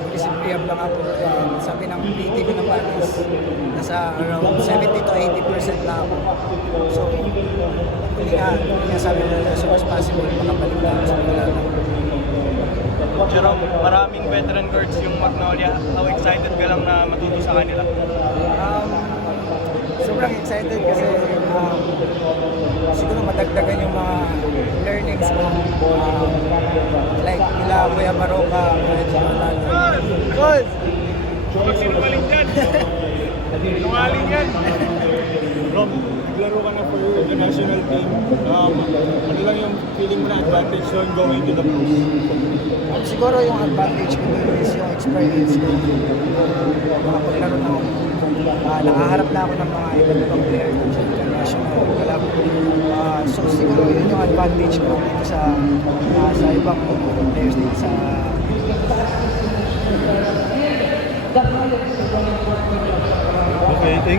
mag-aggressive rehab lang ako. Sabi ng PT ko naman is nasa around 70 to 80% na ako. So, hindi nga sabi nila as soon as possible makabalik na ako sa Manila. Jerome, maraming veteran guards yung Magnolia. How excited ka lang na matuto sa kanila? Sobrang excited kasi siguro madagdagan yung mga learnings ko. Like nila Kuya Maroka, Kuya Jalan. Good! Huwag sinungaling yan! Sinungaling yan! Rob, naglaro ka na for the national team. Ano lang yung feeling mo na advantage doon going to the pros? Siguro yung advantage ko dito is yung experience ko. Makapaglaro na ako. Nakaharap na ako ng mga iba't ibang player sa international club. So siguro yun yung advantage ko dito sa ibang players dito sa Okay, thank you.